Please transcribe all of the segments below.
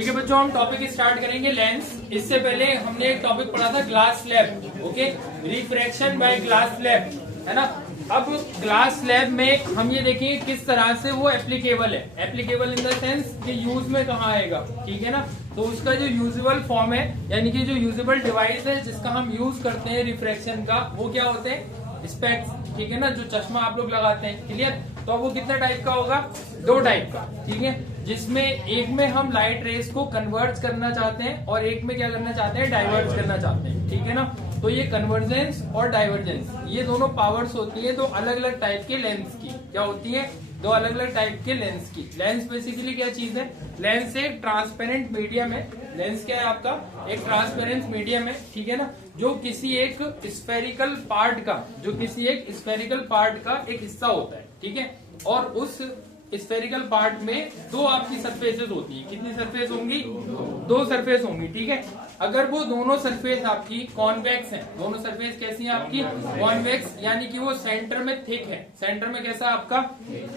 ठीक है बच्चों, हम टॉपिक स्टार्ट करेंगे लेंस। इससे पहले हमने एक टॉपिक पढ़ा था glass slab. Okay, refraction by glass slab, है ना। अब ग्लास स्लैब में हम ये देखेंगे किस तरह से वो एप्लीकेबल है। एप्लीकेबल इन द सेंस कि यूज में कहाँ आएगा, ठीक है ना। तो उसका जो यूजेबल फॉर्म है, यानी कि जो यूजेबल डिवाइस है जिसका हम यूज करते हैं रिफ्रैक्शन का, वो क्या होते हैं? स्पेक्स, ठीक है ना, जो चश्मा आप लोग लगाते हैं। क्लियर? तो अब वो कितना टाइप का होगा? दो टाइप का, ठीक है। जिसमें एक में हम लाइट रेस को कन्वर्ट करना चाहते हैं और एक में क्या करना चाहते हैं? डाइवर्ट करना चाहते हैं, ठीक है ना। तो ये कन्वर्जेंस और डाइवर्जेंस, ये दोनों पावर्स होती है दो अलग अलग टाइप के लेंस की। क्या होती है? दो अलग अलग टाइप के लेंस की। लेंस बेसिकली क्या चीज है? लेंस एक ट्रांसपेरेंट मीडियम है। लेंस क्या है आपका? एक ट्रांसपेरेंट मीडियम है, ठीक है ना, जो किसी एक स्फेरिकल पार्ट का, जो किसी एक स्फेरिकल पार्ट का एक हिस्सा होता है, ठीक है। और उस स्फेरिकल पार्ट में दो आपकी सरफेसेस होती है। कितनी सरफेस होंगी? दो सरफेस होंगी, ठीक है। अगर वो दोनों सरफेस आपकी कॉन्वेक्स हैं, दोनों सरफेस कैसी हैं आपकी? कॉन्वेक्स, यानी कि वो सेंटर में थिक है। सेंटर में कैसा आपका?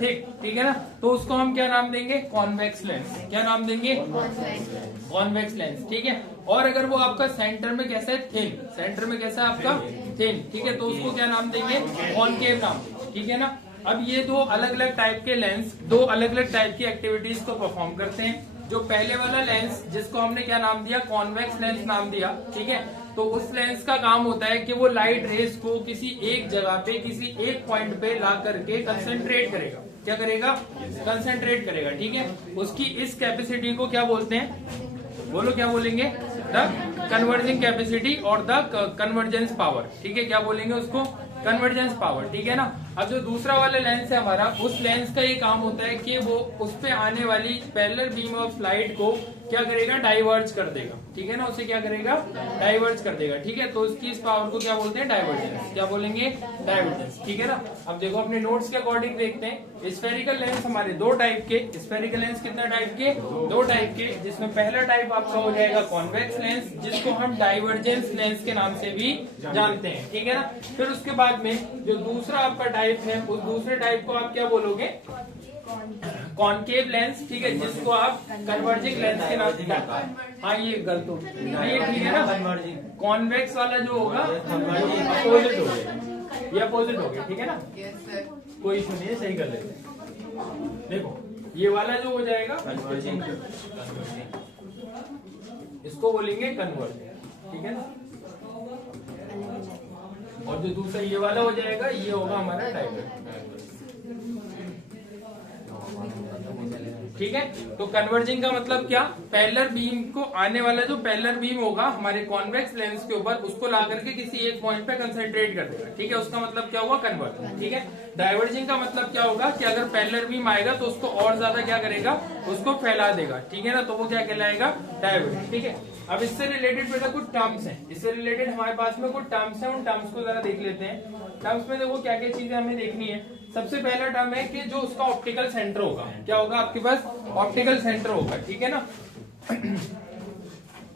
थिक, ठीक है ना। तो उसको हम क्या नाम देंगे? Convex lens. क्या नाम देंगे? कॉन्वेक्स लेंस, ठीक है। और अगर वो आपका सेंटर में कैसा है? थिन। सेंटर में कैसा है आपका? थिन, ठीक है। तो उसको क्या नाम देंगे? कॉनकेव नाम, ठीक है ना। अब ये दो अलग अलग टाइप के लेंस दो अलग अलग टाइप की एक्टिविटीज को परफॉर्म करते हैं। जो पहले वाला लेंस जिसको हमने क्या नाम दिया? कॉन्वेक्स लेंस नाम दिया, ठीक है। तो उस लेंस का काम होता है कि वो लाइट रेस को किसी एक जगह पे, किसी एक पॉइंट पे ला करके कंसंट्रेट करेगा। क्या करेगा? कंसंट्रेट करेगा, ठीक है। उसकी इस कैपेसिटी को क्या बोलते हैं? बोलो क्या बोलेंगे? द कन्वर्जिंग कैपेसिटी और द कन्वर्जेंस पावर, ठीक है। क्या बोलेंगे उसको? कन्वर्जेंस पावर, ठीक है ना। अब जो दूसरा वाला लेंस है हमारा, उस लेंस का ये काम होता है कि वो उस पे आने वाली पैरेलल बीम ऑफ लाइट को क्या करेगा? डाइवर्ज कर देगा, ठीक है ना। उसे क्या करेगा? डाइवर्ज कर देगा, ठीक है। तो उसकी इस पावर को क्या बोलते हैं? डाइवर्जेंस। क्या बोलेंगे? डाइवर्जेंस, ठीक है ना। अब देखो अपने नोट्स के अकॉर्डिंग देखते हैं। स्फेरिकल लेंस हमारे दो टाइप के। स्फेरिकल लेंस कितना टाइप के? दो टाइप के, जिसमें पहला टाइप आपका हो जाएगा कॉन्वेक्स लेंस, जिसको हम डाइवर्जेंस लेंस के नाम से भी जानते हैं, ठीक है ना। फिर उसके बाद में जो दूसरा आपका टाइप है, उस दूसरे टाइप को आप क्या बोलोगे? कॉनकेव लेंस, ठीक है, जिसको आप कन्वर्जिंग लेंस के नाम से जानते हैं। हाँ ये गलत हो, हाँ ये ठीक है ना। कन्वर्जिंग कॉन्वेक्स वाला जो होगा अपोजिट हो गया, ये अपोजिट हो गया, ठीक है ना। कोई इशू नहीं है, सही कर लेते हैं। देखो ये वाला जो हो जाएगा इसको बोलेंगे कन्वर्जिंग, ठीक है ना। और जो दूसरा ये वाला हो जाएगा, ये होगा हमारा डाइवर्जेंस, ठीक है। तो कन्वर्जिंग का मतलब क्या? पैरेलल बीम को आने वाला जो पैरेलल बीम होगा हमारे कॉन्वेक्स लेंस के ऊपर, उसको ला करके किसी एक पॉइंट पे कंसंट्रेट कर देगा, ठीक है। उसका मतलब क्या हुआ? कन्वर्जिंग, ठीक है। डाइवर्जिंग का मतलब क्या होगा कि अगर पैरेलल बीम आएगा तो उसको और ज्यादा क्या करेगा? उसको फैला देगा, ठीक है ना। तो वो क्या कहलाएगा? डाइवर्जिंग, ठीक है। अब इससे रिलेटेड बेटा कुछ टर्म्स हैं। इससे रिलेटेड हमारे पास में कुछ टर्म्स हैं, उन टर्म्स को जरा देख लेते हैं। टर्म्स में देखो क्या क्या चीजें हमें देखनी है। सबसे पहला टर्म है कि जो उसका ऑप्टिकल सेंटर होगा, क्या होगा आपके पास? ऑप्टिकल सेंटर होगा, ठीक है ना।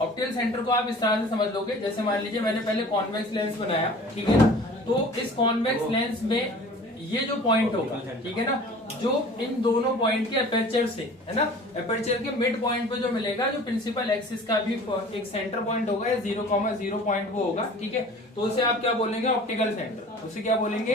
ऑप्टिकल सेंटर को आप इस तरह से समझ लोगे, जैसे मान लीजिए मैंने पहले कॉन्वेक्स लेंस बनाया, ठीक है ना। तो इस कॉन्वेक्स लेंस में ये जो पॉइंट होगा, ठीक है ना, जो इन दोनों पॉइंट के अपर्चर से, है ना, अपर्चर के मिड पॉइंट पे जो मिलेगा, जो प्रिंसिपल एक्सिस का भी एक सेंटर पॉइंट होगा या 0,0 पॉइंट वो होगा, ठीक है। तो उसे आप क्या बोलेंगे? Optical centre. उसे क्या बोलेंगे?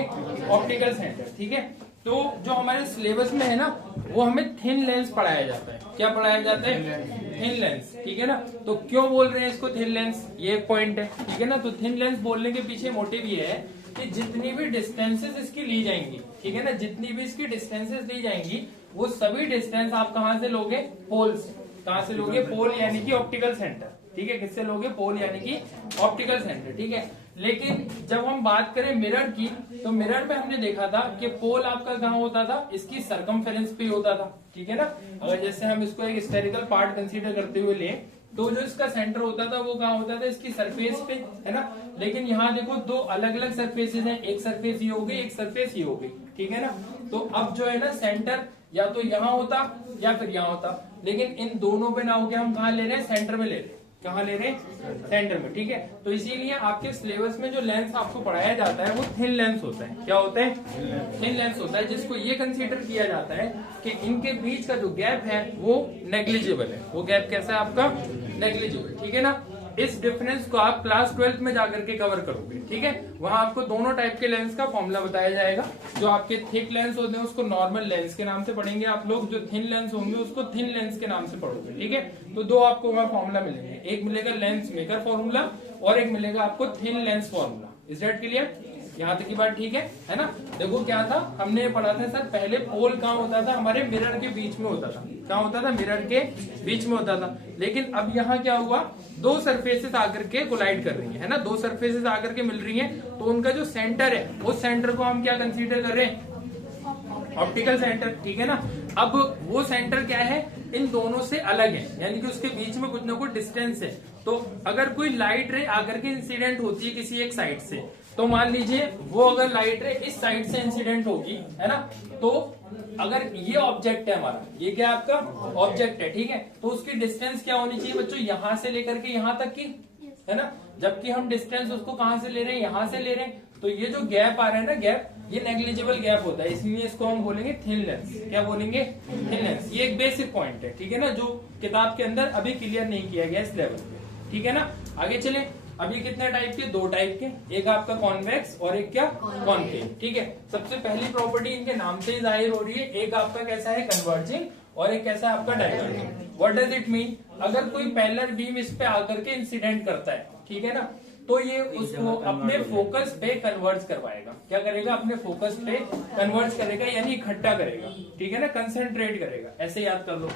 ऑप्टिकल सेंटर, ठीक है। तो जो हमारे सिलेबस में है ना, वो हमें थिन लेंस पढ़ाया जाता है। क्या पढ़ाया जाता है? थिन लेंस, ठीक है ना। तो क्यों बोल रहे हैं इसको थिन लेंस? ये एक पॉइंट है, ठीक है ना। तो थिन लेंस बोलने के पीछे मोटिव ये है कि जितनी भी डिस्टेंसेस इसकी ली जाएंगी, ठीक है ना, जितनी भी इसकी डिस्टेंसेस ली जाएंगी, वो सभी डिस्टेंस आप कहाँ से लोगे? पोल से। कहाँ से लोगे? पोल, यानी कि ऑप्टिकल सेंटर, ठीक है। किससे लोगे? पोल यानी कि ऑप्टिकल सेंटर, ठीक है। लेकिन जब हम बात करें मिरर की, तो मिरर में हमने देखा था कि पोल आपका कहाँ होता था? इसकी सरकमफेरेंस पे होता था, ठीक है ना। अगर जैसे हम इसको एक स्फेरिकल पार्ट कंसीडर करते हुए लें, तो जो इसका सेंटर होता था वो कहाँ होता था? इसकी सरफेस पे, है ना। लेकिन यहाँ देखो दो अलग अलग सरफेसेस हैं, एक सरफेस ये हो गई, एक सरफेस ये हो गई, ठीक है ना। तो अब जो है ना सेंटर या तो यहाँ होता या फिर यहाँ होता, लेकिन इन दोनों पे ना होके हम कहाँ ले रहे हैं? सेंटर में ले रहे हैं, कहाँ ले रहे हैं, सेंटर में, ठीक है। तो इसीलिए आपके सिलेबस में जो लेंस आपको पढ़ाया जाता है वो थिन लेंस होता है। क्या होता है, थिन लेंस होता है, जिसको ये कंसीडर किया जाता है कि इनके बीच का जो गैप है वो नेग्लिजिबल है। वो गैप कैसा है आपका, नेग्लिजिबल, ठीक है ना। इस डिफरेंस को आप क्लास 12th में जाकर के कवर करोगे, ठीक है। वहां आपको दोनों टाइप के लेंस का फॉर्मूला बताया जाएगा। जो आपके थिक लेंस होते हैं उसको नॉर्मल लेंस के नाम से पढ़ेंगे आप लोग, जो थिन लेंस होंगे उसको थिन लेंस के नाम से पढ़ोगे, ठीक है। तो दो आपको वहां फॉर्मूला मिलेंगे, एक मिलेगा लेंस मेकर फॉर्मूला और एक मिलेगा आपको thin lens formula. Is that clear, यहाँ तक की बात ठीक है ना। देखो क्या था, हमने पढ़ा था सर पहले पोल कहाँ होता था, हमारे मिरर के बीच में होता था। कहाँ होता था, मिरर के बीच में होता था। लेकिन अब यहाँ क्या हुआ, दो सरफेसेस आकर के कोलाइड कर रही है ना, दो सरफेसेस आकर के मिल रही हैं, तो उनका जो सेंटर है उस सेंटर को हम क्या कंसीडर कर रहे हैं, ऑप्टिकल सेंटर, ठीक है ना। अब वो सेंटर क्या है, इन दोनों से अलग है, यानी कि उसके बीच में कुछ ना कुछ डिस्टेंस है। तो अगर कोई लाइट रे आकर के इंसिडेंट होती है किसी एक साइड से, तो मान लीजिए वो अगर लाइट रे इस साइड से इंसिडेंट होगी, है ना, तो अगर ये ऑब्जेक्ट है हमारा, ये क्या आपका ऑब्जेक्ट है, ठीक है, तो उसकी डिस्टेंस क्या होनी चाहिए बच्चों, यहां से लेकर के यहां तक की, है ना। जबकि हम डिस्टेंस उसको कहां से ले रहे हैं, यहां से ले रहे हैं, तो ये जो गैप आ रहा है ना, गैप, ये नेग्लिजिबल गैप होता है, इसलिए इसको हम बोलेंगे थिन लेंस। क्या बोलेंगे, थिन लेंस। ये एक बेसिक पॉइंट है, ठीक है ना, जो किताब के अंदर अभी क्लियर नहीं किया गया इस लेवल पे, ठीक है ना। आगे चले, अब ये कितने टाइप के, दो टाइप के, एक आपका कॉन्वेक्स और एक क्या, कॉनकेव, ठीक है। सबसे पहली प्रॉपर्टी इनके नाम से ही जाहिर हो रही है, एक आपका कैसा है, कन्वर्जिंग, और एक कैसा है आपका diverging. What does it mean, अगर कोई पैरेलल बीम इस पे आकर के इंसिडेंट करता है, ठीक है ना, तो ये उसको अपने फोकस पे कन्वर्ज करवाएगा। क्या करेगा, अपने फोकस पे कन्वर्ज करेगा, यानी इकट्ठा करेगा, ठीक है ना, कंसंट्रेट करेगा, ऐसे याद कर लो।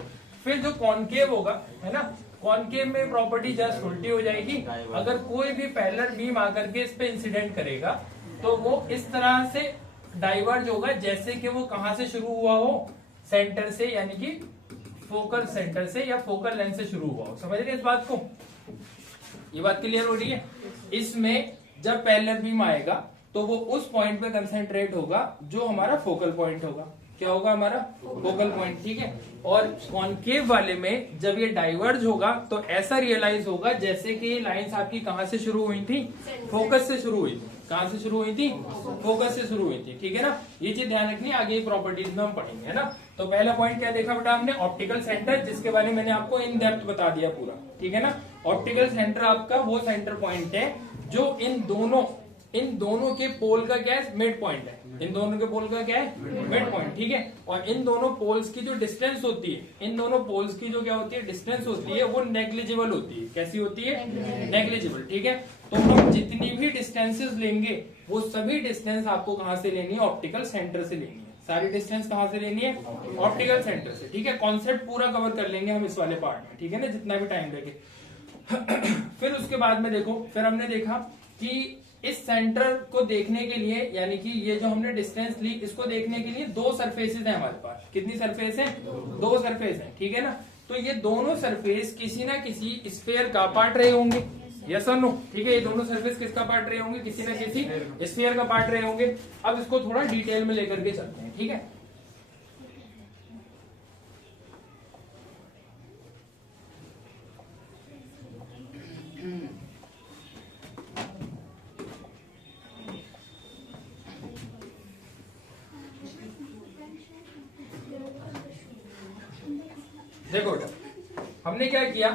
फिर जो कॉनकेव होगा, है ना, कॉनकेव में प्रॉपर्टी जस्ट उल्टी हो जाएगी। अगर कोई भी पैरेलल बीम आकर के इस पे इंसिडेंट करेगा तो वो इस तरह से डाइवर्ज होगा जैसे कि वो कहां से शुरू हुआ हो, सेंटर से, यानी कि फोकल सेंटर से या फोकल लेंथ से शुरू हुआ हो। समझ रहे इस बात को, ये बात क्लियर हो रही है। इसमें जब पैरेलल बीम आएगा तो वो उस पॉइंट पे कंसेंट्रेट होगा जो हमारा फोकल पॉइंट होगा। क्या होगा, हमारा फोकल पॉइंट, ठीक है। और कॉनकेव वाले में जब ये डाइवर्ज होगा तो ऐसा रियलाइज होगा जैसे कि ये लाइंस आपकी कहां से शुरू हुई थी, फोकस से शुरू हुई थी। कहां से शुरू हुई थी, फोकस से शुरू हुई थी, ठीक है ना। ये चीज ध्यान रखनी, आगे प्रॉपर्टीज में हम पढ़ेंगे, है ना। तो पहला पॉइंट क्या देखा बेटा हमने, ऑप्टिकल सेंटर, जिसके बारे में मैंने आपको इन डेप्थ बता दिया पूरा, ठीक है ना। ऑप्टिकल सेंटर आपका वो सेंटर पॉइंट है जो इन दोनों के पोल का क्या है, मिड पॉइंट है। इन दोनों के पोल का क्या है, मिड पॉइंट, ठीक है। और इन दोनों पोल्स की जो डिस्टेंस होती है, इन दोनों पोल्स की जो क्या होती है, डिस्टेंस होती है, वो नेग्लिजिबल होती है। कैसी होती है, नेग्लिजिबल, ठीक है। तो हम जितनी भी डिस्टेंसेस लेंगे वो सभी डिस्टेंस आपको कहां से लेनी है, ऑप्टिकल सेंटर से लेनी है। सारी डिस्टेंस कहां से लेनी है, ऑप्टिकल सेंटर से, ठीक है। कॉन्सेप्ट पूरा कवर कर लेंगे हम इस वाले पार्ट में, ठीक है ना, जितना भी टाइम लगे। फिर उसके बाद में देखो, फिर हमने देखा कि इस सेंटर को देखने के लिए, यानी कि ये जो हमने डिस्टेंस ली, इसको देखने के लिए दो सरफेसेस हैं हमारे पास। कितनी सरफेस है, दो सरफेस है, ठीक है ना। तो ये दोनों सरफेस किसी ना किसी स्फीयर का पार्ट रहे होंगे, यस और नो, ठीक है। ये दोनों सरफेस किसका पार्ट रहे होंगे, किसी ना किसी स्फीयर का पार्ट रहे होंगे। अब इसको थोड़ा डिटेल में लेकर के चलते हैं, ठीक है। देखो बेटा, हमने क्या किया,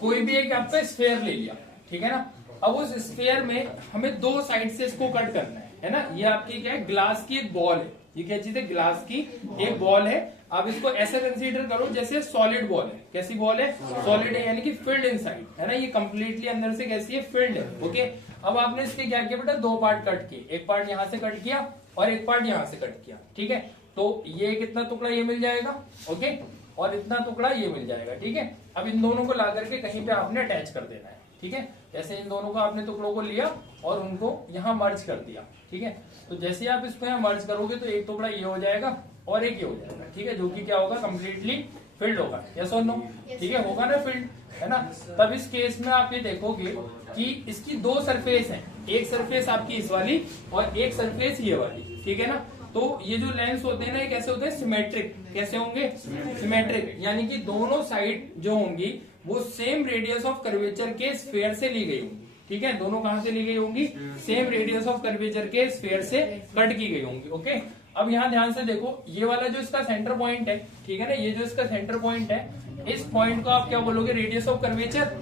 कोई भी एक आपका स्फीयर ले लिया, ठीक है ना। अब उस स्फीयर में हमें दो साइड से इसको कट करना है ना। ये आपकी क्या है, ग्लास की एक बॉल है। ये क्या चीज है, ग्लास की एक बॉल है। आप इसको ऐसे कंसीडर करो जैसे सॉलिड बॉल है। कैसी बॉल है, सॉलिड है, यानी कि फिल्ड इनसाइड, है ना। ये कंप्लीटली अंदर से कैसी है, फिल्ड है, ओके। अब आपने इसके क्या किया बेटा, दो पार्ट कट किए, एक पार्ट यहां से कट किया और एक पार्ट यहां से कट किया, ठीक है। तो ये कितना टुकड़ा ये मिल जाएगा, ओके, और इतना टुकड़ा ये मिल जाएगा, ठीक है। अब इन दोनों को ला करके कहीं पे आपने अटैच कर देना है, ठीक है। जैसे इन दोनों को आपने टुकड़ों को लिया और उनको यहाँ मर्ज कर दिया, ठीक है। तो जैसे आप इसको यहाँ मर्ज करोगे तो एक टुकड़ा ये हो जाएगा और एक ये हो जाएगा, ठीक है, जो कि क्या होगा, कंप्लीटली फिल्ड होगा, यस और नो, ठीक है, होगा ना फिल्ड, है ना। तब इस केस में आप ये देखोगे कि इसकी दो सरफेस है, एक सरफेस आपकी इस वाली और एक सरफेस ये वाली, ठीक है ना। तो ये जो लेंस होते हैं ना, ये कैसे होते हैं, सिमेट्रिक। कैसे होंगे, सिमेट्रिक, यानी कि दोनों साइड जो होंगी वो सेम रेडियस ऑफ कर्वेचर के स्फीयर से ली गई होंगी। ठीक है, दोनों कहां से ली गई होंगी, सेम रेडियस ऑफ कर्वेचर के स्फीयर से कट की गई होंगी। ओके, अब यहाँ ध्यान से देखो, ये वाला जो इसका सेंटर पॉइंट है, ठीक है ना, ये जो इसका सेंटर पॉइंट है, इस पॉइंट को आप क्या बोलोगे, रेडियस ऑफ कर्वेचर,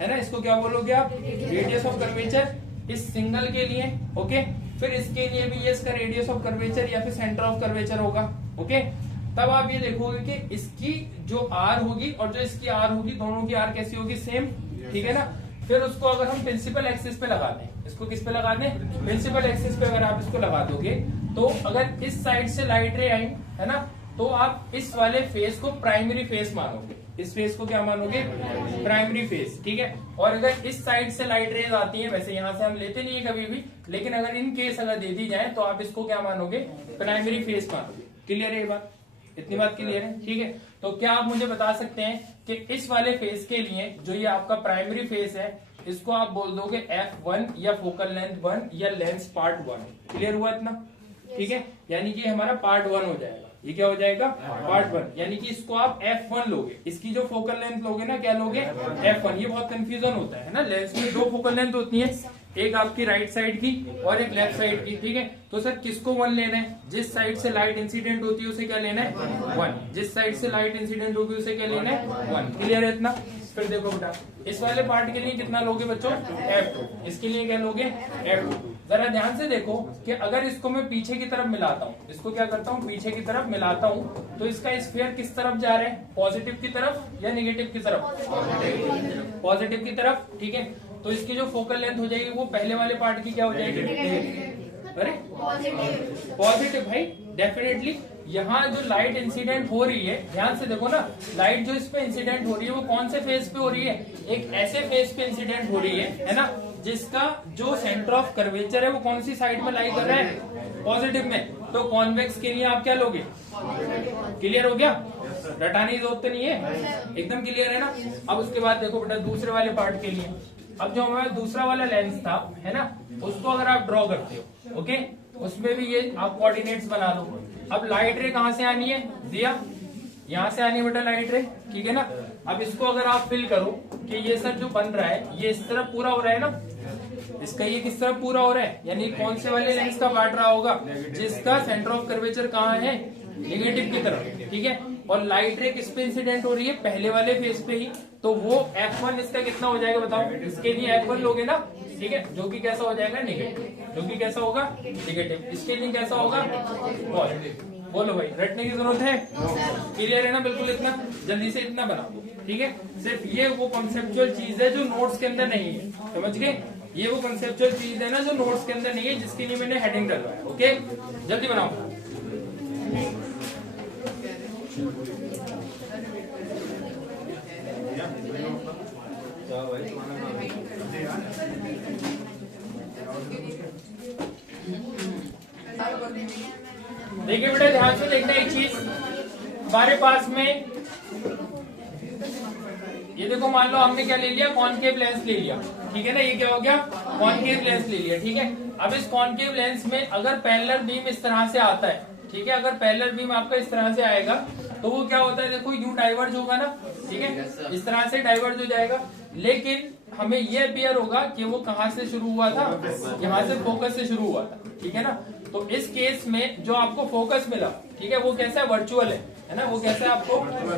है ना, इसको क्या बोलोगे आप, रेडियस ऑफ कर्वेचर, इस सिंगल के लिए। ओके, फिर इसके लिए भी ये इसका रेडियस ऑफ कर्वेचर या फिर सेंटर ऑफ कर्वेचर होगा। ओके, तब आप ये देखोगे कि इसकी जो आर होगी और जो इसकी आर होगी, दोनों की आर कैसी होगी, सेम। ठीक है ना, फिर उसको अगर हम प्रिंसिपल एक्सिस पे लगा दें, इसको किस पे लगा दें, प्रिंसिपल एक्सिस पे अगर आप इसको लगा दोगे, तो अगर इस साइड से लाइट रे आई, है ना, तो आप इस वाले फेस को प्राइमरी फेस मानोगे। इस फेस को क्या मानोगे, प्राइमरी फेस। ठीक है, और अगर इस साइड से लाइट रेज आती है, वैसे यहाँ से हम लेते नहीं है कभी भी, लेकिन अगर इन केस अगर दे दी जाए तो आप इसको क्या मानोगे, प्राइमरी फेस मानोगे। क्लियर है ये बात, इतनी बात क्लियर है। ठीक है, तो क्या आप मुझे बता सकते हैं कि इस वाले फेस के लिए जो ये आपका प्राइमरी फेस है, इसको आप बोल दोगे F1 या फोकल लेंथ 1 या लेंस पार्ट 1। क्लियर हुआ इतना। ठीक है, यानी कि हमारा पार्ट 1 हो जाएगा। ये क्या हो जाएगा, पार्ट 1, यानी कि इसको आप F1 लोगे। इसकी जो फोकल लेंथ लोगे ना, क्या लोगे, F1। ये बहुत कंफ्यूजन होता है ना, लेंस में दो फोकल लेंथ होती है, एक आपकी राइट साइड की और एक लेफ्ट साइड की। ठीक है, तो सर किसको 1 लेना है, जिस साइड से लाइट इंसिडेंट होती है उसे क्या लेना है, 1। जिस साइड से लाइट इंसिडेंट होगी उसे क्या लेना है, 1। क्लियर है इतना। फिर देखो बेटा, इस वाले पार्ट के लिए कितना लोगे बच्चों, F2। इसके लिए क्या लोगे, F2। जरा ध्यान से देखो कि अगर इसको मैं पीछे की तरफ मिलाता हूँ, इसको क्या करता हूँ, पीछे की तरफ मिलाता हूँ, तो इसका स्फीयर किस तरफ जा रहा है, पॉजिटिव की तरफ या निगेटिव की तरफ, पॉजिटिव की तरफ। ठीक है, तो इसकी जो फोकल लेंथ हो जाएगी वो पहले वाले पार्ट की क्या हो जाएगी, अरे पॉजिटिव भाई, डेफिनेटली। यहाँ जो लाइट इंसिडेंट हो रही है, ध्यान से देखो ना, लाइट जो इस पे इंसिडेंट हो रही है वो कौन से फेस पे हो रही है, एक ऐसे फेस पे इंसिडेंट हो रही है ना, जिसका जो सेंटर ऑफ कर्वेचर है वो कौन सी साइड में लाई कर रहा है, पॉजिटिव में। तो कॉन्वेक्स के लिए आप क्या लोगे, क्लियर हो गया, रटाने की जरूरत नहीं है, एकदम क्लियर है ना। अब उसके बाद देखो बेटा, दूसरे वाले पार्ट के लिए, अब जो हमारा दूसरा वाला लेंस था, है ना, उसको अगर आप ड्रॉ करते हो, ओके, उसमें भी ये आप कोऑर्डिनेट्स बना लो। अब लाइट रे कहां से आनी है, दिया, यहाँ से आनी है बेटा लाइट रे। ठीक है ना, अब इसको अगर आप फिल करो कि ये सर जो बन रहा है ये इस तरफ पूरा हो रहा है ना, इसका ये किस तरफ पूरा हो रहा है, यानी कौन से वाले लेंस का काट रहा होगा, जिसका सेंटर ऑफ कर्वेचर कहाँ है, नेगेटिव की तरफ। ठीक है, और लाइट रे किस पे इंसिडेंट हो रही है, पहले वाले फेस पे ही, तो वो F1 इसका कितना हो जाएगा बताओ, इसके लिए F1 लोगे ना। ठीक है, जो कि कैसा हो जाएगा, नेगेटिव, जो कि कैसा होगा, नेगेटिव। इसके लिए कैसा होगा, पॉजिटिव। बोलो भाई, रटने की जरूरत है, क्लियर है ना, बिल्कुल इतना जल्दी से इतना बना दो। ठीक है, सिर्फ ये वो कॉन्सेप्चुअल चीज है जो नोट्स के अंदर नहीं है, समझ गए, ये वो कॉन्सेप्चुअल चीज है ना जो नोट्स के अंदर नहीं है, जिसके लिए मैंने हेडिंग डलवाया। ओके, जल्दी बनाओ। देखिए बेटा, ध्यान से देखना एक चीज, हमारे पास में ये देखो, मान लो हमने क्या ले लिया, कॉनकेव लेंस ले लिया। ठीक है ना, ये क्या हो गया, कॉनकेव लेंस ले लिया। ठीक है, अब इस कॉनकेव लेंस में अगर पैरेलल बीम इस तरह से आता है, ठीक है, अगर पैरेलल बीम आपका इस तरह से आएगा तो वो क्या होता है, देखो यूं डाइवर्ज होगा ना, ठीक है, इस तरह से डाइवर्ज हो जाएगा, लेकिन हमें ये अपीयर होगा कि वो कहाँ से शुरू हुआ था, यहाँ से फोकस से शुरू हुआ था। ठीक है ना, तो इस केस में जो आपको फोकस मिला, ठीक है, वो कैसा है, वर्चुअल है ना, वो कैसा है, आपको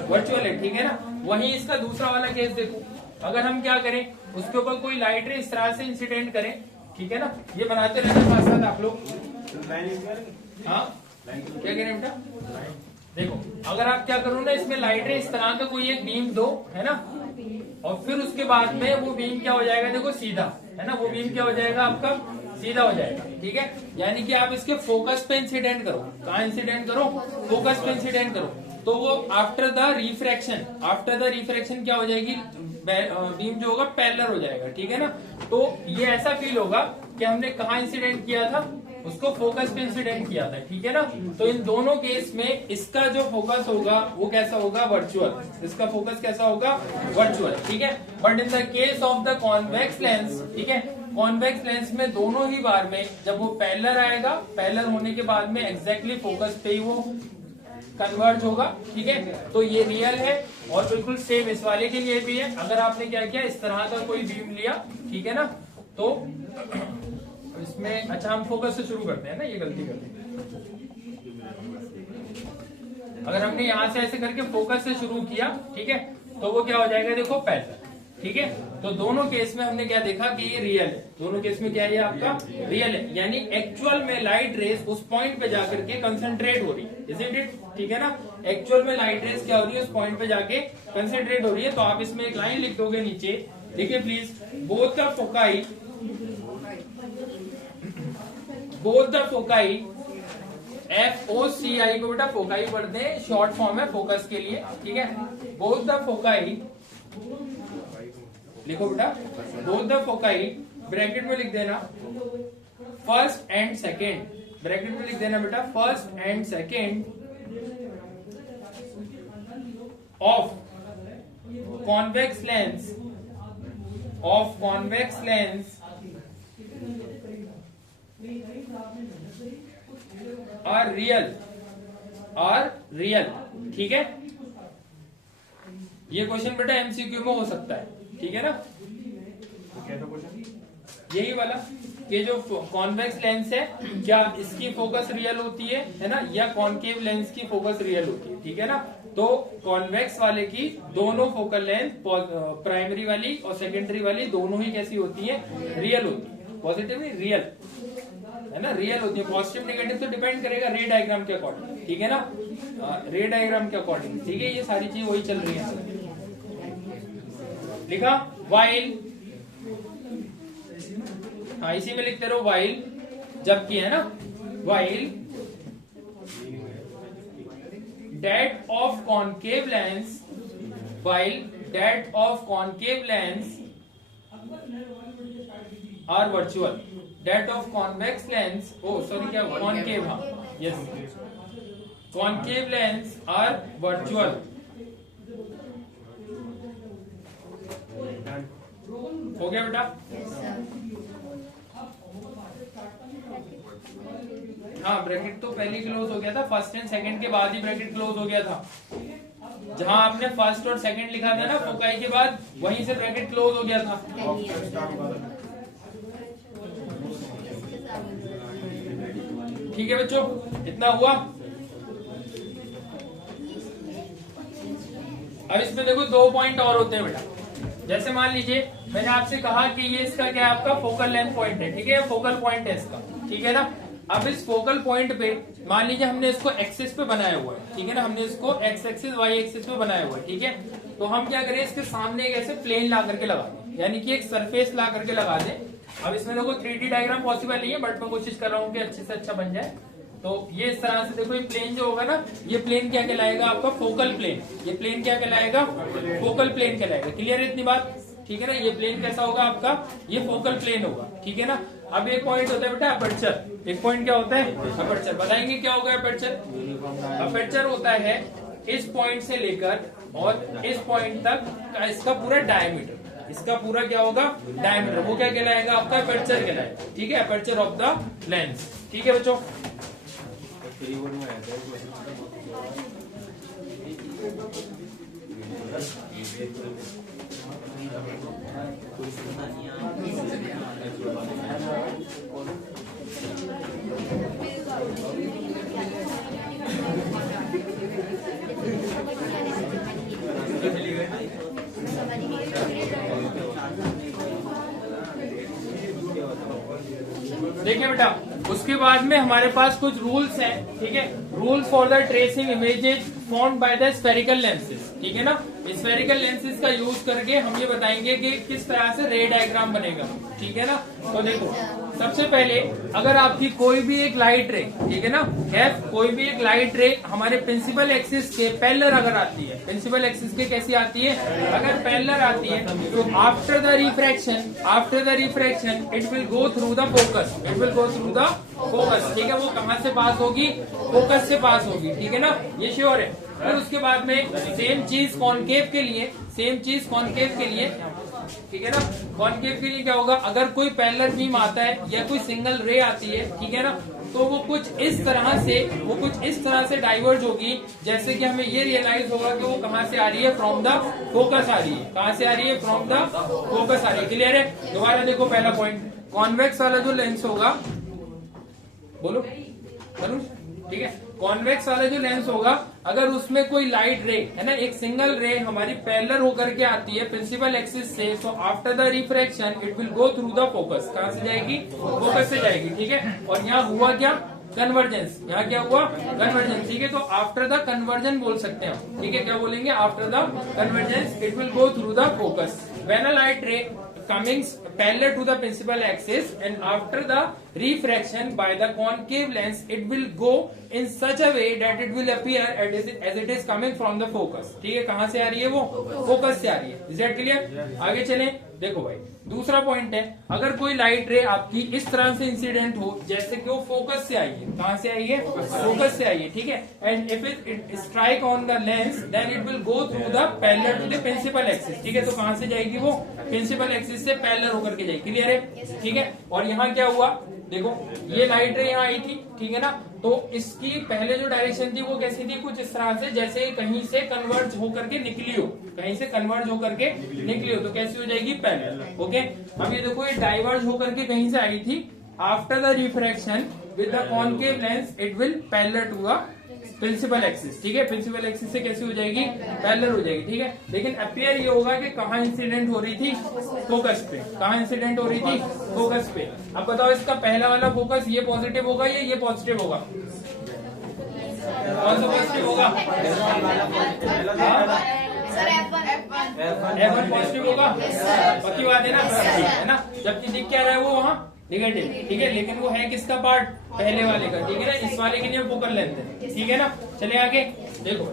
वर्चुअल है। ठीक है ना, वहीं इसका दूसरा वाला केस देखो, अगर हम क्या करें, उसके ऊपर कोई लाइट रे इस तरह से इंसिडेंट करें, ठीक है ना, ये बनाते रहना साथ साथ आप लोग। हाँ, क्या कह रहे हैं बेटा, देखो अगर आप क्या करो ना, इसमें लाइट रे इस तरह का कोई एक बीम दो, है ना, और फिर उसके बाद में वो बीम क्या हो जाएगा, देखो सीधा, है ना, वो बीम क्या हो जाएगा, आपका सीधा हो जाएगा। ठीक है, यानी कि आप इसके फोकस पे इंसिडेंट करो, कहाँ इंसिडेंट करो, फोकस पे इंसिडेंट करो, तो वो आफ्टर द रिफ्रैक्शन क्या हो जाएगी, बीम जो होगा पैरेलल हो जाएगा। ठीक है ना, तो ये ऐसा फील होगा कि हमने कहाँ इंसिडेंट किया था, उसको फोकस पे इंसिडेंट किया था। ठीक है ना, तो इन दोनों केस में इसका जो फोकस होगा वो कैसा होगा, वर्चुअल, इसका फोकस कैसा होगा, वर्चुअल। ठीक है, but in the case of the convex lens, ठीक है, कॉन्वेक्स लेंस में दोनों ही बार में जब वो पैरेलल आएगा, पैरेलल होने के बाद में एग्जैक्टली फोकस पे ही वो कन्वर्ज होगा, ठीक है। तो ये रियल है और बिल्कुल सेम इस वाले के लिए भी है। अगर आपने क्या किया, इस तरह का कोई बीम लिया, ठीक है ना, तो इसमें अच्छा हम फोकस से शुरू करते हैं ना, ये गलती करते हैं। अगर हमने यहां से ऐसे करके फोकस से शुरू किया, ठीक है, तो वो क्या हो जाएगा, देखो पैरेलल, ठीक है। तो दोनों केस में हमने क्या देखा कि ये रियल है, दोनों केस में क्या है, आपका रियल है, यानी एक्चुअल में लाइट रेस उस पॉइंट पे जाकर के कंसंट्रेट हो रही है, इजंट इट, ठीक है ना। एक्चुअल में लाइट रेस क्या हो रही है, उस पॉइंट पे जाके कंसंट्रेट हो रही है। तो आप इसमें एक लाइन लिख दोगे नीचे, देखिए please, both the foci FOCI को बेटा फोकाई पढ़ते हैं, शॉर्ट फॉर्म है फोकस के लिए, ठीक है। बोथ द फोकाई, लिखो बेटा, बोथ द फोकाई, ब्रैकेट में लिख देना फर्स्ट एंड सेकेंड, ब्रैकेट में लिख देना बेटा first and second of convex lens are real, ठीक है। ये क्वेश्चन बेटा एमसीक्यू में हो सकता है, ठीक है ना। यही वाला कि जो कॉन्वेक्स लेंस है, क्या इसकी फोकस रियल होती है ना, या कॉनकेव लेंस की फोकस रियल होती है, ठीक है ना। तो कॉन्वेक्स वाले की दोनों फोकल लेंथ, प्राइमरी वाली और सेकेंडरी वाली, दोनों ही कैसी होती है, रियल होती है, पॉजिटिव रियल है ना, रियल होती है। पॉजिटिव नेगेटिव तो डिपेंड करेगा रे डायग्राम के अकॉर्डिंग, ठीक है ना, रे डायग्राम के अकॉर्डिंग, ठीक है। ये सारी चीज वही चल रही है। लिखा वाइल, हाँ इसी में लिखते रहो वाइल, जबकि है ना, while that of concave lens, while that of concave lens are virtual, that of convex lens, oh sorry क्या कॉनकेव, हाँ yes, concave lens are virtual. हो गया बेटा, हाँ ब्रैकेट तो पहले क्लोज हो गया था, फर्स्ट एंड सेकंड के बाद ही ब्रैकेट क्लोज हो गया था। जहां आपने फर्स्ट और सेकंड लिखा था ना फोकाई के बाद, वहीं से ब्रैकेट क्लोज हो गया था। ठीक है बच्चों, इतना हुआ। अब इसमें देखो 2 पॉइंट और होते हैं बेटा। जैसे मान लीजिए मैंने आपसे कहा कि ये इसका क्या है, आपका फोकल लेंथ पॉइंट है, ठीक है, फोकल पॉइंट है इसका, ठीक है ना। अब इस फोकल पॉइंट पे मान लीजिए हमने इसको एक्सिस पे बनाया हुआ है, ठीक है ना, हमने इसको एक्स एक्सिस वाई एक्सिस पे बनाया हुआ है, ठीक है। तो हम क्या करें, इसके सामने एक ऐसे प्लेन ला करके लगा दें, यानी कि एक सरफेस ला करके लगा दें। अब इसमें देखो 3D डायग्राम पॉसिबल नहीं है, बट मैं कोशिश कर रहा हूँ कि अच्छे से अच्छा बन जाए। तो ये इस तरह से देखो, ये प्लेन जो होगा ना, ये प्लेन क्या कहलाएगा, आपका फोकल प्लेन। ये प्लेन क्या कहलाएगा, फोकल प्लेन कहलाएगा। क्लियर है इतनी बात, ठीक है ना। ये प्लेन कैसा होगा आपका, ये फोकल प्लेन होगा, ठीक है ना। अब एक पॉइंट होता है बेटा अपर्चर, एक पॉइंट क्या होता है, अपर्चर। बताएंगे क्या होगा अपर्चर। अपर्चर होता है इस पॉइंट से लेकर और इस पॉइंट तक का इसका पूरा डायमीटर, इसका पूरा क्या होगा, डायमीटर, वो क्या कहलाएगा, आपका अपर्चर कहलाएगा, ठीक है, अपर्चर ऑफ द लेंस, ठीक है बच्चों। देखिए बेटा, उसके बाद में हमारे पास कुछ रूल्स हैं, ठीक है। Rules for the tracing images formed by the spherical lenses, ठीक है ना। स्फेरिकल लेंसेज का यूज करके हम ये बताएंगे कि किस तरह से रे डायग्राम बनेगा, ठीक है ना। तो देखो, सबसे पहले अगर आपकी कोई भी एक लाइट रे, ठीक है ना, कोई भी एक लाइट रे हमारे प्रिंसिपल एक्सिस के पैरेलल अगर आती है, प्रिंसिपल एक्सिस के कैसी आती है, अगर पैरेलल आती है, तो after the refraction it will go through the focus, it will go through the focus, ठीक है। वो कहां से पास होगी, फोकस से पास होगी, ठीक है ना, ये श्योर है। फिर उसके बाद में सेम चीज कॉनकेव के लिए, सेम चीज कॉनकेव के लिए ठीक है ना। कॉनकेव के लिए क्या होगा, अगर कोई पैरेलल बीम आता है या कोई सिंगल रे आती है, ठीक है ना, तो वो कुछ इस तरह से डाइवर्ज होगी, जैसे कि हमें ये रियलाइज होगा कि वो कहां से आ रही है, फ्रॉम द फोकस आ रही है। कहां से आ रही है, फ्रॉम द फोकस आ रही है। क्लियर है। दोबारा देखो पहला पॉइंट, कॉन्वेक्स वाला जो लेंस होगा, बोलो वरुण, ठीक है, कॉन्वेक्स वाला जो लेंस होगा, अगर उसमें कोई लाइट रे है ना, एक सिंगल रे हमारी पैरेलल होकर के आती है प्रिंसिपल एक्सिस से, so after the refraction it will go through the focus. कहां से जाएगी, फोकस से जाएगी, ठीक है। और यहाँ हुआ क्या, कन्वर्जेंस। यहाँ क्या हुआ, कन्वर्जेंस, ठीक है। तो आफ्टर द कन्वर्जन बोल सकते हैं हम, ठीक है। क्या बोलेंगे, after the convergence it will go through the focus when a light रे coming parallel to the principal axis, and after the refraction by the concave lens it will go in such a way that it will appear as it is coming from the focus। ठीक है, कहां से आ रही है, वो focus से आ रही है। Is that clear. आगे चले, देखो भाई दूसरा पॉइंट है, अगर कोई लाइट रे आपकी इस तरह से इंसिडेंट हो जैसे कि वो फोकस से आई है, कहां से आई है, फोकस से आई है, ठीक है, and if it strike on the lens then it will go through the parallel to the principal axis. ठीक है, तो कहां से जाएगी, वो प्रिंसिपल एक्सिस से पैरेलल होकर के जाएगी। क्लियर है, ठीक है। और यहाँ क्या हुआ, देखो ये लाइट रे यहाँ आई थी, ठीक है ना, तो इसकी पहले जो डायरेक्शन थी वो कैसी थी, कुछ इस तरह से, जैसे कहीं से कन्वर्ज होकर के निकली हो, कहीं से कन्वर्ज होकर के निकली हो, तो कैसी हो जाएगी, पैरेलल। ओके, अब ये देखो ये डाइवर्ज होकर के कहीं से आई थी, after the refraction with the concave lens it will parallel to the principal axis. ठीक है, प्रिंसिपल एक्सिस से कैसी हो जाएगी, पैरेलल हो जाएगी। ठीक है, लेकिन अपीयर ये होगा कि कहाँ इंसिडेंट हो रही थी, फोकस पे। कहाँ इंसिडेंट हो रही थी, फोकस पे। अब बताओ इसका पहला वाला फोकस ये पॉजिटिव होगा या ये पॉजिटिव होगा, कौन सा पॉजिटिव होगा, F1 पॉजिटिव होगा, पक्की बात है ना, जबकि दिख क्या रहा है वो वहाँ निगेटिव। ठीक है, लेकिन वो है किसका पार्ट, पहले वाले का। ठीक है ना, इस वाले के लिए फोकल लेंथ है। ठीक है ना, चले आगे देखो।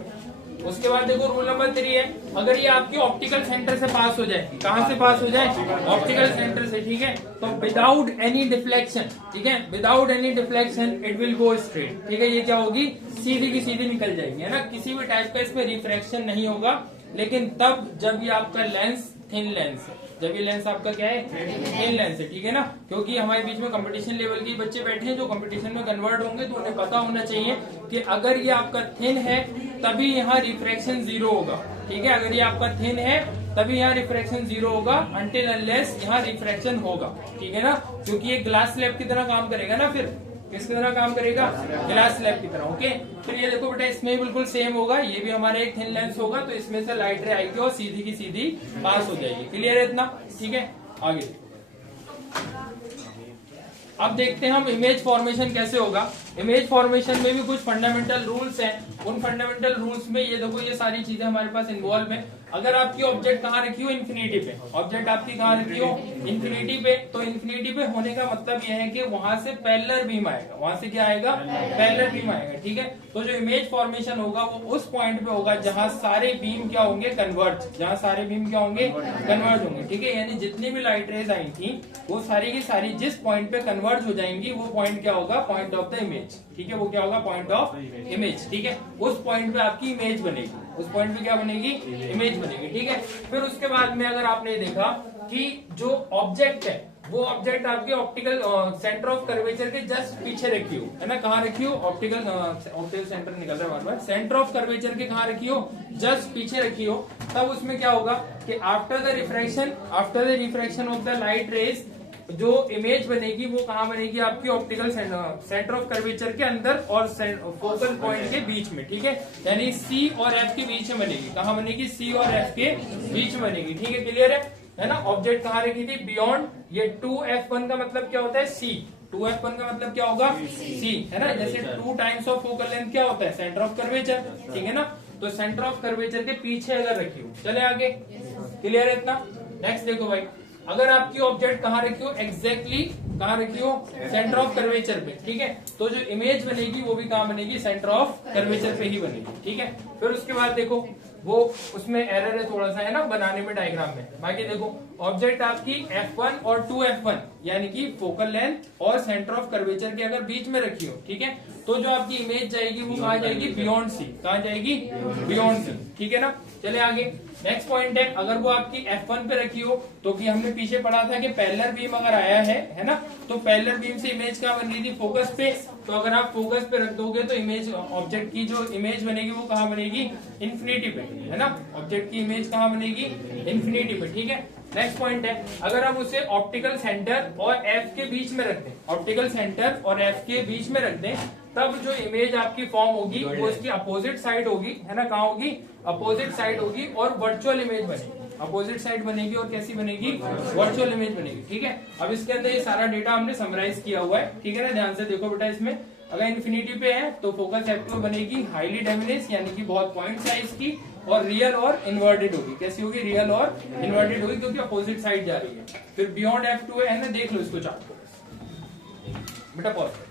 उसके बाद देखो रूल नंबर 3 है, अगर ये आपकी ऑप्टिकल सेंटर से पास हो जाए, कहां से पास हो जाए, ऑप्टिकल सेंटर से। ठीक है, तो विदाउट एनी डिफ्लेक्शन, ठीक है, without any deflection it will go straight. ठीक है, ये क्या होगी, सीधी की सीधी निकल जाएगी, है ना, किसी भी टाइप का इसमें रिफ्रैक्शन नहीं होगा। लेकिन तब जब ये आपका लेंस थिन लेंस है, जब ये लेंस आपका क्या है, थिन लेंस है। ठीक है ना, क्योंकि हमारे बीच में कंपटीशन लेवल के बच्चे बैठे हैं जो कंपटीशन में कन्वर्ट होंगे, तो उन्हें पता होना चाहिए कि अगर ये आपका थिन है तभी यहाँ रिफ्रैक्शन 0 होगा। ठीक है, अगर ये आपका थिन है तभी यहाँ रिफ्रैक्शन 0 होगा, अनटिल अनलेस यहाँ रिफ्रैक्शन होगा। ठीक है ना, क्योंकि ये ग्लास स्लैब की तरह काम करेगा ना, फिर किसकी तरह काम करेगा, ग्लास स्लैब की तरह। ओके, फिर ये देखो बेटा, इसमें बिल्कुल सेम होगा, ये भी हमारा एक थिन लेंस होगा, तो इसमें से लाइट रे आएगी और सीधी की सीधी पास हो जाएगी। क्लियर है इतना। ठीक है, आगे अब देखते हैं हम इमेज फॉर्मेशन कैसे होगा। इमेज फॉर्मेशन में भी कुछ फंडामेंटल रूल्स हैं। उन फंडामेंटल रूल्स में ये देखो, ये सारी चीजें हमारे पास इन्वॉल्व है। अगर आपकी ऑब्जेक्ट कहाँ रखी हो, इन्फिनिटी पे, ऑब्जेक्ट आपकी कहाँ रखी हो, इन्फिनिटी पे, तो इन्फिनिटी पे होने का मतलब यह है कि वहां से पैरेलल बीम आएगा, वहां से क्या आएगा, पैरेलल बीम आएगा। ठीक है, तो जो इमेज फॉर्मेशन होगा वो उस पॉइंट पे होगा जहां सारे बीम क्या होंगे, कन्वर्ज, जहां सारे बीम क्या होंगे, कन्वर्ज होंगे। ठीक है, यानी जितनी भी लाइट रेज आई थी वो सारी की सारी जिस पॉइंट पे कन्वर्ज हो जाएंगी वो पॉइंट क्या होगा, पॉइंट ऑफ द इमेज। ठीक है, वो क्या होगा, पॉइंट ऑफ इमेज। ठीक है, उस पॉइंट पे आपकी इमेज बनेगी, उस पॉइंट पे क्या बनेगी, इमेज बनेगी। ठीक है, फिर उसके बाद में अगर आपने देखा कि जो ऑब्जेक्ट है वो ऑब्जेक्ट आपके ऑप्टिकल सेंटर ऑफ कर्वेचर के जस्ट पीछे रखी हो, है ना, कहाँ रखी हो, ऑप्टिकल सेंटर निकल रहा है बार बार, सेंटर ऑफ कर्वेचर के कहाँ रखी हो, जस्ट पीछे रखी हो, तब उसमें क्या होगा कि after the refraction of the light rays जो इमेज बनेगी वो कहाँ बनेगी, आपकी ऑप्टिकल सेंटर ऑफ कर्वेचर के अंदर और फोकल पॉइंट के बीच में। ठीक है, यानी सी और एफ के बीच में बनेगी। कहाँ बनेगी, सी और एफ के बीच में बनेगी। ठीक है, क्लियर है ना। ऑब्जेक्ट कहाँ रखी थी, बियॉन्ड, ये 2f1 का मतलब क्या होता है, सी, 2f1 का मतलब क्या होगा, सी, है ना, जैसे 2 टाइम्स ऑफ फोकल लेंथ क्या होता है, सेंटर ऑफ कर्वेचर। ठीक है ना, तो सेंटर ऑफ कर्वेचर के पीछे अगर रखी हो। चले आगे, क्लियर है इतना। नेक्स्ट देखो भाई, अगर आपकी ऑब्जेक्ट कहाँ रखी हो, एग्जैक्टली कहाँ रखी हो, सेंटर ऑफ कर्वेचर पे। ठीक है, तो जो इमेज बनेगी वो भी कहाँ बनेगी, सेंटर ऑफ कर्वेचर पे ही बनेगी। ठीक है, फिर उसके बाद देखो वो उसमें एरर है थोड़ा सा, है ना, बनाने में डायग्राम में। बाकी देखो ऑब्जेक्ट आपकी F1 और 2f1 यानी कि फोकल लेंथ और सेंटर ऑफ कर्वेचर के अगर बीच में रखी हो, ठीक है, तो जो आपकी इमेज जाएगी वो कहाँ जाएगी, बियॉन्ड सी। कहाँ जाएगी, बियॉन्ड सी, ठीक है ना। चले आगे, नेक्स्ट पॉइंट है, अगर वो आपकी F1 पे रखी हो तो कि हमने पीछे पढ़ा था कि पैरेलल बीम अगर आया है ना, तो पैरेलल बीम से इमेज कहाँ बन रही थी, फोकस पे। तो अगर आप फोकस पे रख दोगे तो इमेज, ऑब्जेक्ट की जो इमेज बनेगी वो कहाँ बनेगी, इन्फिनिटी पे, है ना। ऑब्जेक्ट की इमेज कहाँ बनेगी, इन्फिनिटी पे, ठीक है। नेक्स्ट पॉइंट है, अगर हम उसे ऑप्टिकल सेंटर और F के बीच में रख दें, ऑप्टिकल सेंटर और F के बीच में रख दें, तब जो इमेज आपकी फॉर्म होगी वो इसकी अपोजिट साइड होगी, है ना। कहाँ होगी, अपोजिट साइड होगी, और वर्चुअल इमेज बनेगी, अपोजिट साइड बनेगी। और कैसी बनेगी, वर्चुअल इमेज बनेगी, ठीक है। अब इसके अंदर ये सारा डेटा हमने समराइज किया हुआ है, ठीक है ना। ध्यान से देखो बेटा, इसमें अगर इन्फिनिटी पे है तो फोकस F2 बनेगी हाईली डेमिनिश, यानी कि बहुत पॉइंट साइज की, और रियल और इन्वर्टेड होगी। कैसी होगी, रियल और इन्वर्टेड होगी, क्योंकि अपोजिट साइड जा रही है। फिर बियॉन्ड F2 है ना, देख लो इसको चार्ट को बेटा, पॉज।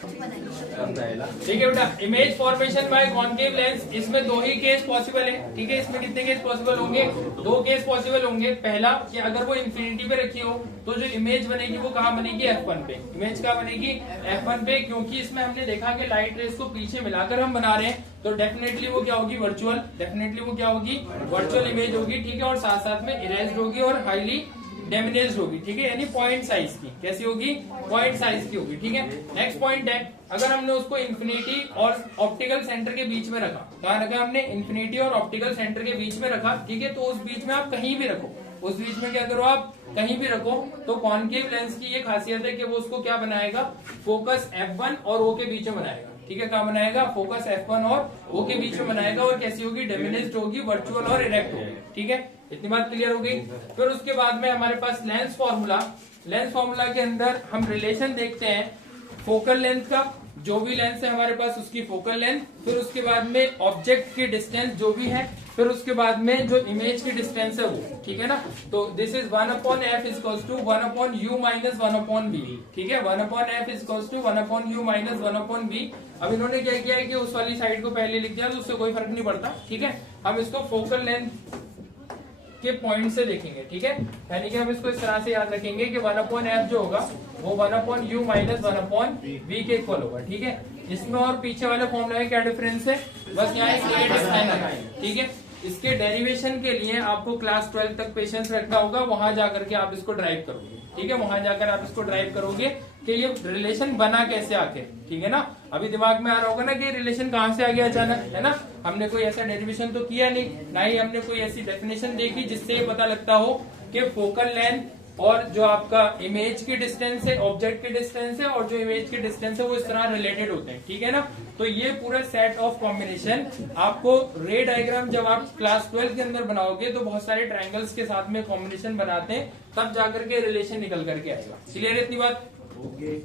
ठीक है बेटा, image formation by concave lens, इसमें दो ही केस पॉसिबल है, ठीक है। इसमें कितने केस पॉसिबल होंगे, दो केस पॉसिबल होंगे। पहला कि अगर वो इन्फिनिटी पे रखी हो तो जो इमेज बनेगी वो कहाँ बनेगी, F1 पे। इमेज कहाँ बनेगी, F1 पे, क्योंकि इसमें हमने देखा कि लाइट रेस को पीछे मिलाकर हम बना रहे हैं, तो डेफिनेटली वो क्या होगी, वर्चुअल, डेफिनेटली वो क्या होगी, वर्चुअल इमेज होगी, ठीक है। और साथ साथ में इरेज्ड होगी और हाईली डेमिनेज्ड होगी, ठीक है, यानी पॉइंट साइज की। कैसी होगी, पॉइंट साइज की होगी, ठीक है। नेक्स्ट पॉइंट है, अगर हमने उसको इन्फिनिटी और ऑप्टिकल सेंटर के बीच में रखा, कहाँ रखा हमने, इन्फिनिटी और ऑप्टिकल सेंटर के बीच में रखा, ठीक है। तो उस बीच में आप कहीं भी रखो, उस बीच में क्या करो आप, कहीं भी रखो, तो कॉन्केव लेंस की ये खासियत है कि वो उसको क्या बनाएगा, फोकस F1 और O के बीच में बनाएगा, ठीक है। कहाँ बनाएगा, फोकस F1 और O के बीच में बनाएगा, और कैसी होगी, डेमिनेज्ड होगी, वर्चुअल और इरेक्ट होगी, ठीक है। इतनी बात क्लियर हो गई। फिर उसके बाद में हमारे पास लेंस फॉर्मूला, लेंस फॉर्मूला के अंदर हम रिलेशन देखते हैं फोकल लेंथ का, जो भी लेंस है हमारे पास उसकी फोकल लेंथ, फिर उसके बाद में ऑब्जेक्ट की डिस्टेंस जो भी है, फिर उसके बाद में जो इमेज की डिस्टेंस है वो, ठीक है ना। तो this is 1/f equals to 1/u minus 1/v, ठीक है। 1/f equals to 1/u minus 1/v। अब इन्होंने क्या किया है कि उस वाली साइड को पहले लिख दिया, तो उससे कोई फर्क नहीं पड़ता, ठीक है। हम इसको फोकल लेंथ के पॉइंट से देखेंगे, ठीक है। यानी कि हम इसको इस तरह से याद रखेंगे कि 1/f जो होगा वो 1/u माइनस 1/v के इक्वल होगा, ठीक है। इसमें और पीछे वाले फॉर्मूला में क्या डिफरेंस है, बस यहाँ एक साइन लगाए, ठीक है। इसके डेरिवेशन के लिए आपको क्लास 12 तक पेशेंस रखना होगा, वहां जाकर के आप इसको ड्राइव करोगे, ठीक है। वहां जाकर आप इसको ड्राइव करोगे कि ये रिलेशन बना कैसे आके, ठीक है ना। अभी दिमाग में आ रहा होगा ना कि रिलेशन कहाँ से आ गया अचानक, है ना। हमने कोई ऐसा डेरिवेशन तो किया नहीं, ना ही हमने कोई ऐसी डेफिनेशन देखी जिससे ये पता लगता हो कि फोकल लेंथ और जो आपका इमेज की डिस्टेंस है, ऑब्जेक्ट की डिस्टेंस है, और जो इमेज की डिस्टेंस है वो इस तरह रिलेटेड होते हैं, ठीक है ना। तो ये पूरा सेट ऑफ कॉम्बिनेशन आपको रे डायग्राम जब आप क्लास 12 के अंदर बनाओगे तो बहुत सारे ट्रायंगल्स के साथ में कॉम्बिनेशन बनाते हैं, तब जाकर के रिलेशन निकल करके आएगा। क्लियर है इतनी बात, ओके।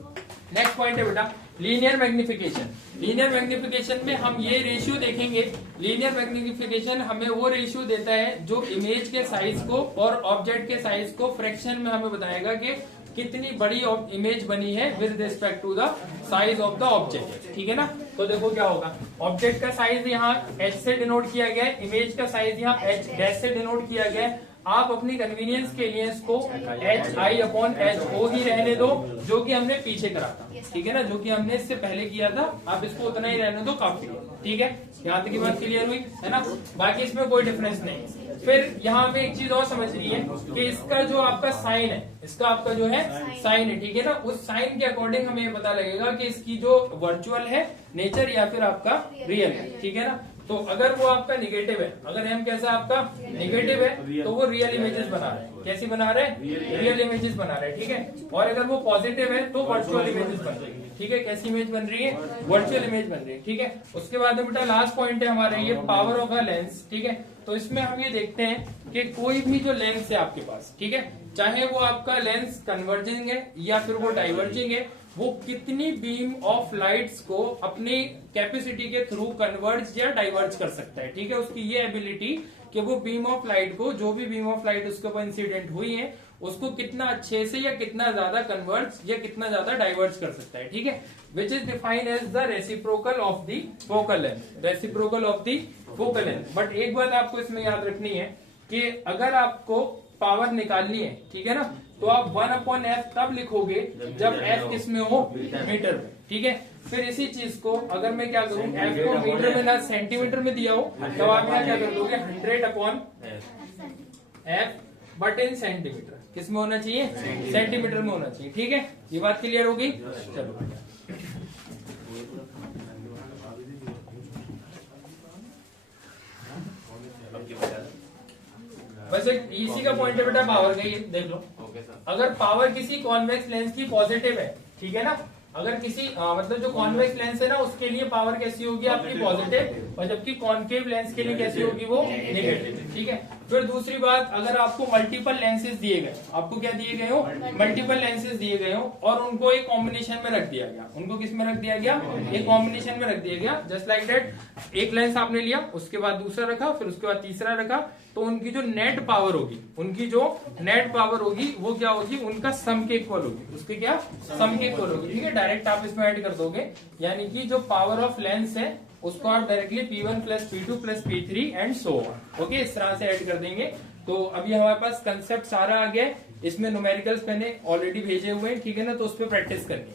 नेक्स्ट पॉइंट है बेटा लीनियर मैग्निफिकेशन। लीनियर मैग्निफिकेशन में हम ये रेशियो देखेंगे, लीनियर मैग्निफिकेशन हमें वो रेशियो देता है जो इमेज के साइज को और ऑब्जेक्ट के साइज को फ्रैक्शन में हमें बताएगा कि कितनी बड़ी इमेज बनी है with respect to the size of the object, ठीक है ना। तो देखो क्या होगा, ऑब्जेक्ट का साइज यहाँ h से डिनोट किया गया है, इमेज का साइज यहाँ h डैश से डिनोट किया गया है। आप अपनी कन्वीनियंस के लिए इसको HI/HO ही रहने दो, जो कि हमने पीछे करा था, ठीक है ना, जो कि हमने इससे पहले किया था। आप इसको उतना ही रहने दो, काफी है, ठीक है। यहाँ तक की बात क्लियर हुई है ना, बाकी इसमें कोई डिफरेंस नहीं। फिर यहाँ पे एक चीज और समझनी है कि इसका जो आपका साइन है, इसका आपका जो है साइन है, ठीक है ना, उस साइन के अकॉर्डिंग हमें पता लगेगा कि इसकी जो वर्चुअल है नेचर या फिर आपका रियल है, ठीक है ना। तो अगर वो आपका निगेटिव है, अगर एम कैसा आपका निगेटिव है, तो वो रियल इमेजेस बना रहे हैं। कैसी बना रहे हैं, रियल इमेजेस बना रहे हैं, ठीक है। और अगर वो पॉजिटिव है तो वर्चुअल इमेजेस बन रही है, ठीक है। कैसी इमेज बन रही है, वर्चुअल इमेज बन रही है, ठीक है। उसके बाद में बेटा लास्ट पॉइंट है हमारा ये पावर ऑफ अ लेंस, ठीक है। तो इसमें हम ये देखते हैं कि कोई भी जो लेंस है आपके पास, ठीक है, चाहे वो आपका लेंस कन्वर्जिंग है या फिर वो डाइवर्जिंग है, वो कितनी बीम ऑफ लाइट्स को अपनी कैपेसिटी के थ्रू कन्वर्ज या डाइवर्ज कर सकता है, ठीक है। उसकी ये एबिलिटी कि वो बीम ऑफ लाइट को, जो भी बीम ऑफ लाइट उसके ऊपर इंसिडेंट हुई है, उसको कितना अच्छे से या कितना ज्यादा कन्वर्ज या कितना ज्यादा डाइवर्ज कर सकता है, ठीक है। Which is defined as the reciprocal of the focal length, reciprocal of the focal length. But एक बात आपको इसमें याद रखनी है कि अगर आपको पावर निकालनी है, ठीक है ना, तो आप 1/f तब लिखोगे जब f किस में हो, मीटर में, ठीक है। फिर इसी चीज को अगर मैं क्या करूं, f को मीटर में ना सेंटीमीटर में दिया हो, तो आप यहाँ क्या कर दोगे 100/f बट इन सेंटीमीटर, किस में होना चाहिए, सेंटीमीटर में होना चाहिए, ठीक है। ये बात क्लियर होगी। चलो वैसे इसी का पॉइंट है बेटा पावर का, ये देख लो। अगर पावर किसी कॉन्वेक्स लेंस की पॉजिटिव है, ठीक है ना, अगर किसी मतलब जो कॉन्वेक्स लेंस है ना उसके लिए पावर कैसी होगी आपकी पॉजिटिव, और जबकि कॉन्केव लेंस के लिए कैसी होगी वो नेगेटिव, ठीक है। फिर दूसरी बात, अगर आपको मल्टीपल लेंसेज दिए गए, आपको क्या दिए गए हो, मल्टीपल लेंसेज दिए गए हो, और उनको एक कॉम्बिनेशन में रख दिया गया, उनको किस में रख दिया गया, एक कॉम्बिनेशन में रख दिया गया, जस्ट लाइक दैट। एक लेंस आपने लिया, उसके बाद दूसरा रखा, फिर उसके बाद तीसरा रखा, तो उनकी जो नेट पावर होगी, उनकी जो नेट पावर होगी वो क्या होगी, उनका सम के इक्वल होगी, उसके क्या सम के इक्वल होगी, ठीक है। डायरेक्ट आप इसमें ऐड कर दोगे, यानी कि जो पावर ऑफ लेंस है उसको आप directly P1 plus P2 plus P3 and so on, okay, इस तरह से ऐड कर देंगे। तो अभी हमारे पास कंसेप्ट सारा आ गया है, इसमें न्यूमेरिकल्स मैंने ऑलरेडी भेजे हुए हैं, ठीक है ना, तो उस पर प्रैक्टिस करनी है।